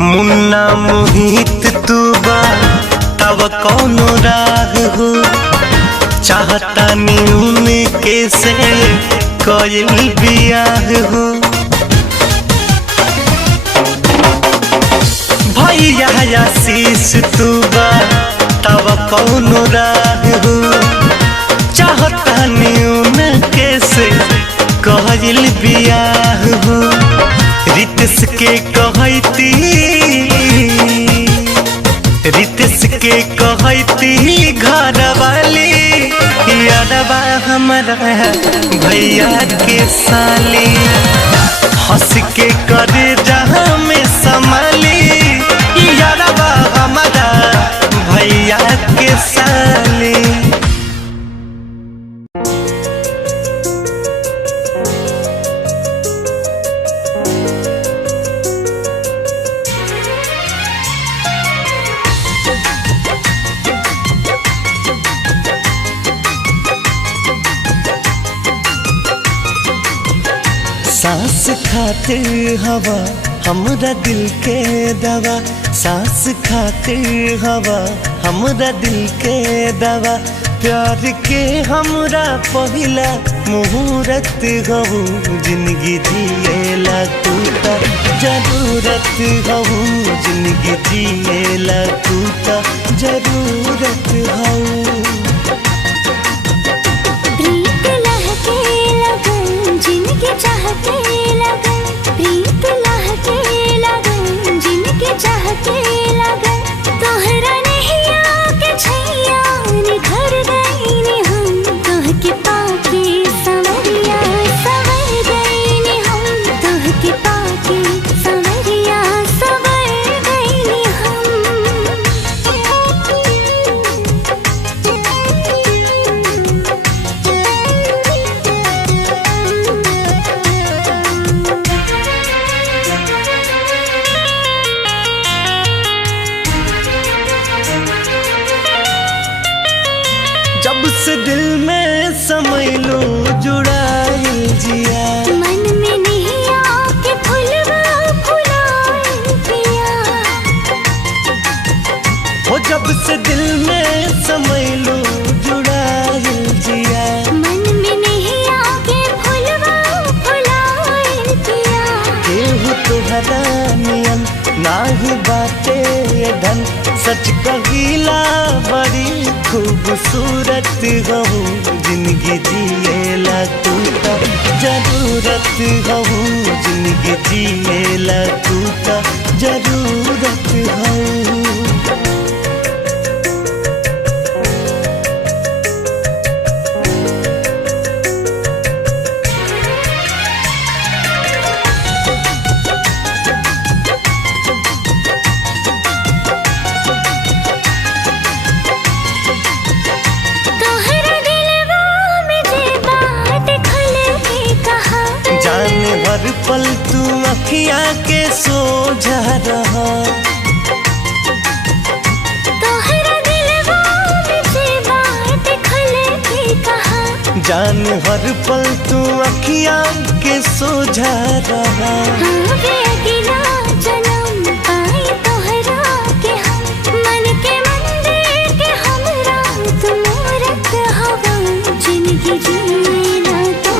मुन्ना मोहित तू बा तब कौनो राग हो चाहता नी उनके से कइल बियाह हो भैया आशीष तू बा तब कौनो राह हो चाहता न्यून कैसे कइल बियाह हो रितेश के कहती घर वाली यादवा हमारा भैया के साली हंस के करे जहाँ में संभाली यादवा हमारा भैया के साली। सांस खातिर हवा हमरा दिल के दवा सांस खातिर हवा हमरा दिल के दवा प्यार के हमरा पहिला मुहूर्त हऊ जिंदगी जिएला तू त जरूरत हऊ जिंदगी जिएला तू त जरूरत हऊ। जिनके चाहते लगन प्रीत लहके लगन जिनके चाहते लगन तोहरा नहीं आके छैया निखर गई ने हम तोहके पाके संवरिया संवर गई ने हम तोहके पाके संवरिया संवर गई ने जब से दिल में समय लो जुड़ाई जिया मन में नहीं आके फुलवा फुलाए पिया हो जब से दिल में समय लो जुड़ाई जिया मन में नहीं आके फुलवा फुलाए पिया केहू तुहरा नियन नाही बाटे धन सच कहिला बड़ी खूबसूरत हऊ जिंदगी जिएला तू त जरूरत हऊ जिंदगी जिएला तू त जरूरत हऊ। हर पल तू अखियाँ के सोझा रहा तोहरा दिलवा में से बात खुल के कहा जान हर पल तू अखियाँ के सोझा रहा हाँ वे अकेला जन्म पाए तोहरा के हम मन के मंदिर के हमरा तुम मूरत हवा जिंदगी जीना तू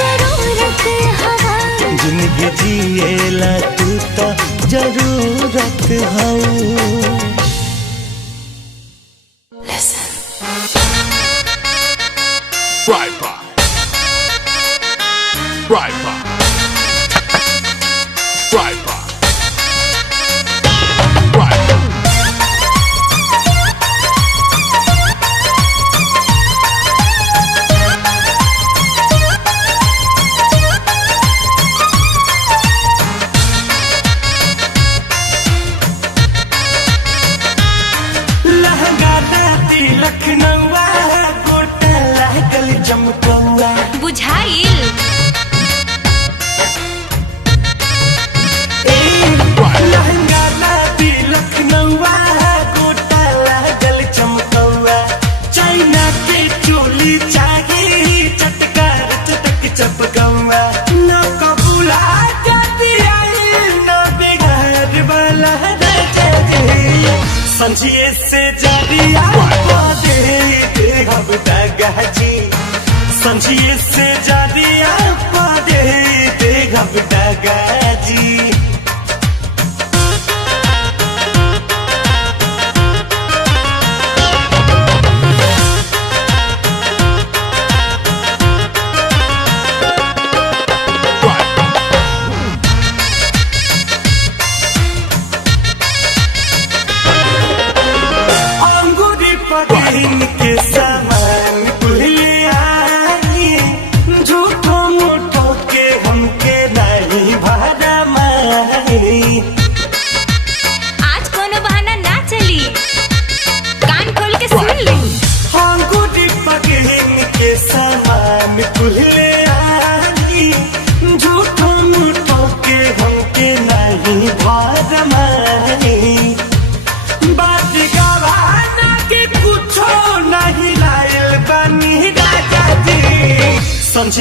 जरूरत हवा जिंदगी जिएला तू त जरूरत हऊ। Right back. Right back. Right back. Right back. लखनऊआ गोटा लागल चमकौआ बुझाइल लहंगा लाती लखनऊआ गोटा लागल चमकौआ चाइना के चोली चाहिए चटकार चटक चपकौआ न कबूला जाती आई न बिगाड़ वाला संझिए से जारिया दे हम दगाजी संझिए से जारिया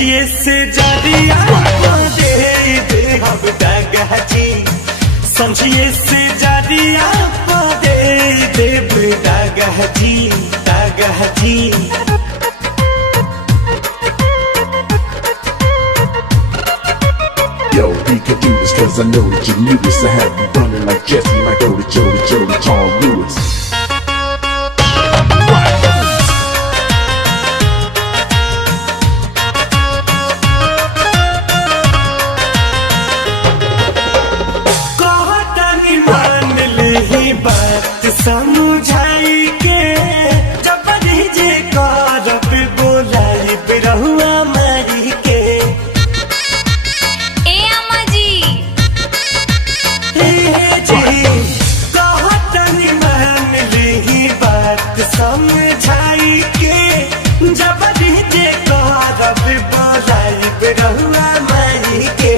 संझिए से जरिया दे दे हम डगहजी संझिए से जरिया दे दे डगहजी डगहजी Yo, we can do this cause I know that you knew this. I have you running like Jesse, like Oda, Jody, Tom Lewis. कहतनी मान ले बात समझाई के जब जे करब बोलाई बिरहुआ मारी के ए अम्मा जी कहतनी मान ले बात समझाई के जब जे करब बोलाई बिरहुआ मारी के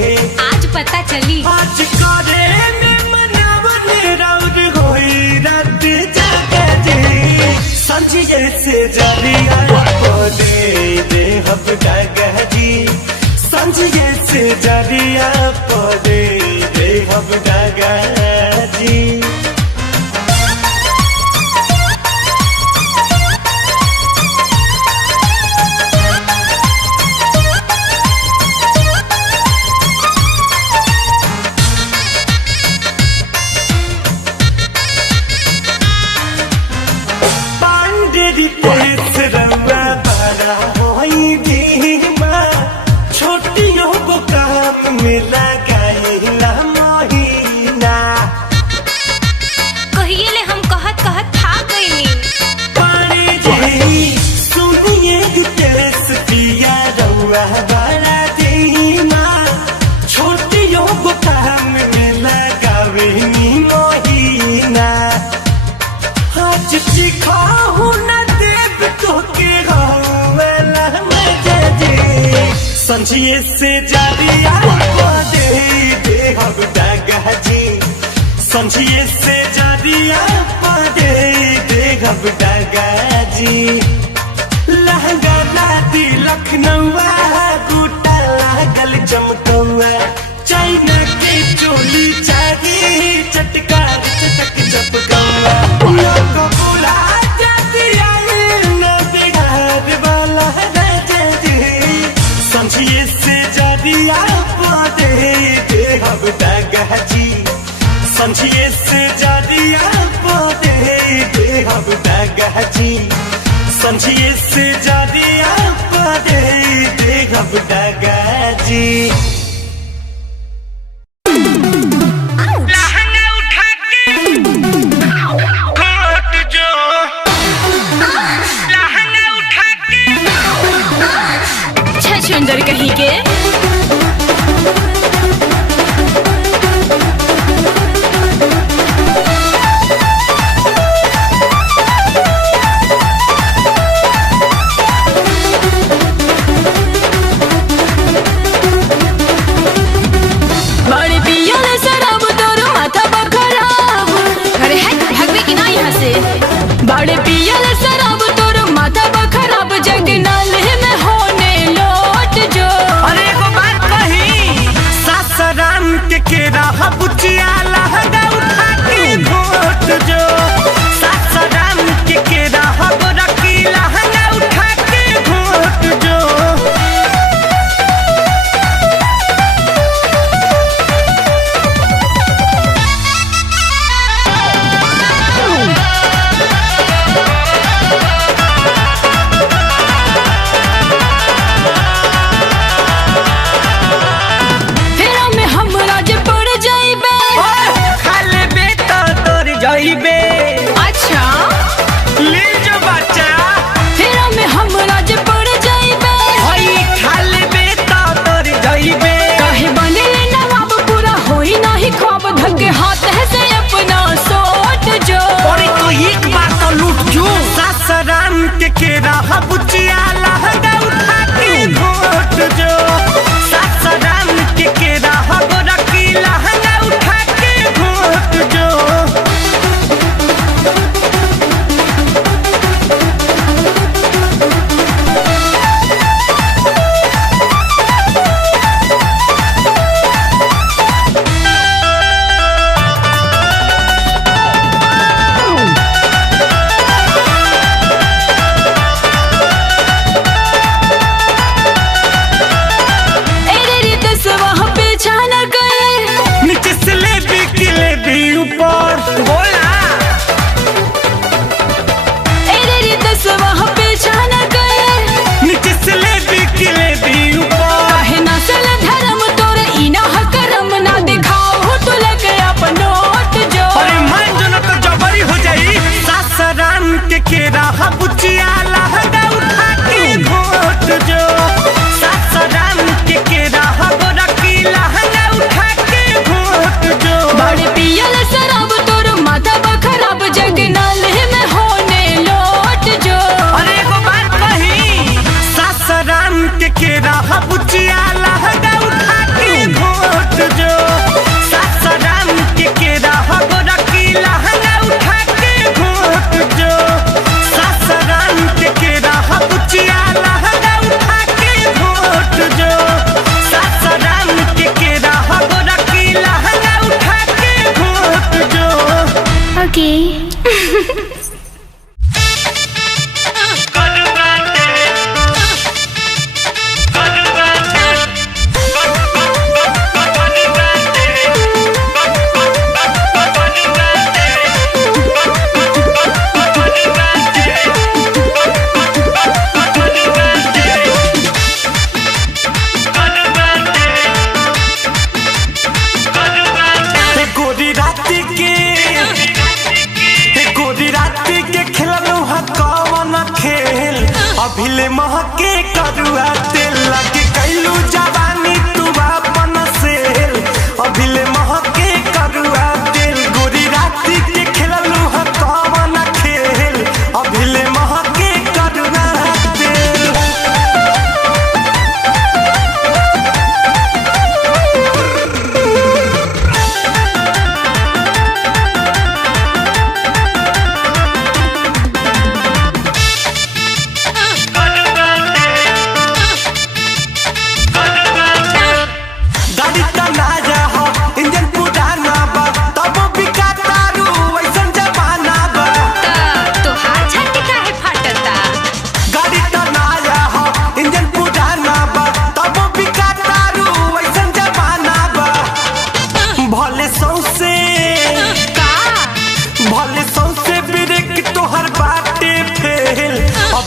आज पता चली आज करे में मनावन रौद होई रात जागे जे संझिए से जरिया दे दे हम डगहजी संझिए से जरिया दे दे हम डगहजी पांडेरी पेस रंगा बड़ा होई धीमा छोटियों को काम में लगाइला महीना कहिए ले हम कहत कहत था गईनी पानी जी सुनिए पेस पिया रंगा बड़ा धीमा छोटियों को काम में लगावेनी महीना आज सिखाहू न देव तो के वाला मजा जे संझिए से जरिया दे दे हम डगहजी संझिए से जरिया दे दे हम डगहजी लहंगा लाती लखनऊआ गुटा लागल चमकौआ चाइना के चोली चाही चटकार चटक चपकौआ लोग बुला जाती आई न बिहार वाला जी संझिए से जरिया दे दे हम डगहजी संझिए से जरिया दे दे हम डगहजी संझिए से जरिया दे दे हम डगहजी छछुंदर कहीं के बड़ी पियल शराब तोर माथा बखराब अरे है भगवे की ना यहाँ से बड़े पियल शराब तोर माथा बखराब जग नाले में होने लौट जो अरे एगो बात कही सासराम के केरा बुचिया लहंगा उठा के घोट जो सासराम के केरा रखी लहंगा उठा के घोट जो फेरा में हमरा जे पड़ जाइबे खाले बेटा तोर जाइबे अच्छा ले जो बच्चा फेरा में हमरा जे पड़ जाइबे हई खाले बेटा तोर जाइबे काहे बने नवाब पूरा होई नाही ख्वाब धके हाथ है से अपना सोट जो और तो एक बार तो लूट जो सासराम के केरा बुचिया लहंगा उठा के घोट जो सासराम के केरा रखी लहंगा उठा के घोट जो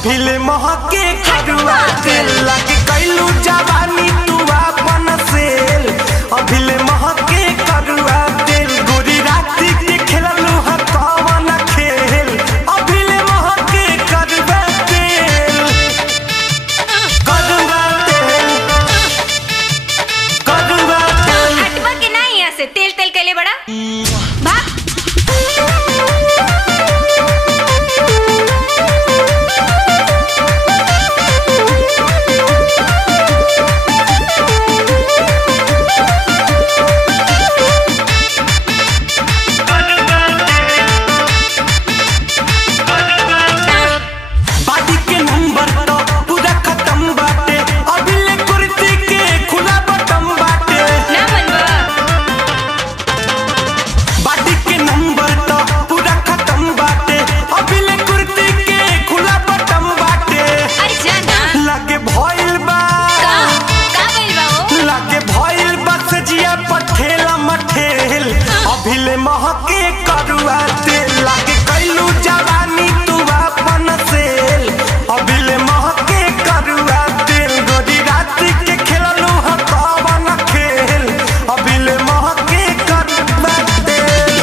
अभिले महके करुआ तेल लागे कैलू जवानी तू अपन सेल अभिले महके करुआ तेल गोरी राती के खेललू ह कवन खेल अभिले महके करुआ तेल करुआ तेल करुआ तेल हटवा के नहीं यहाँ से तेल तेल के लिए बड़ा भाग अभिले महके करुआ तेल लागे कैलू जवानी तू अपन सेल अभिले महके करुआ तेल गोरी राती के खेललू ह कवन खेल अभिले महके करुआ तेल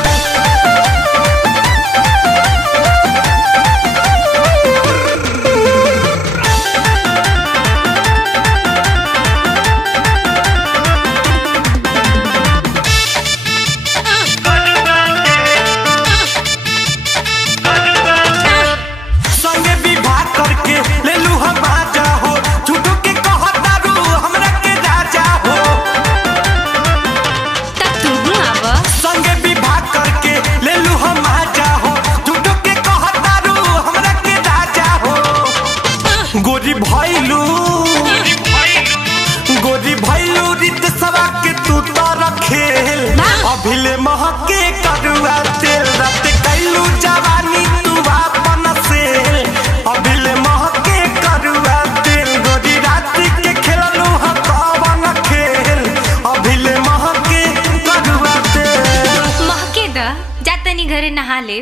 गोरी भैलू रित सवा के तू तारा खेल अभिले महके करुआ तेल रात कैलू जवानी तू अपन सेल अभिले महके करुआ तेल गोरी राती के खेललू ह कवन खेल अभिले महके करुआ तेल महके द जा तनी घरे नहा ले।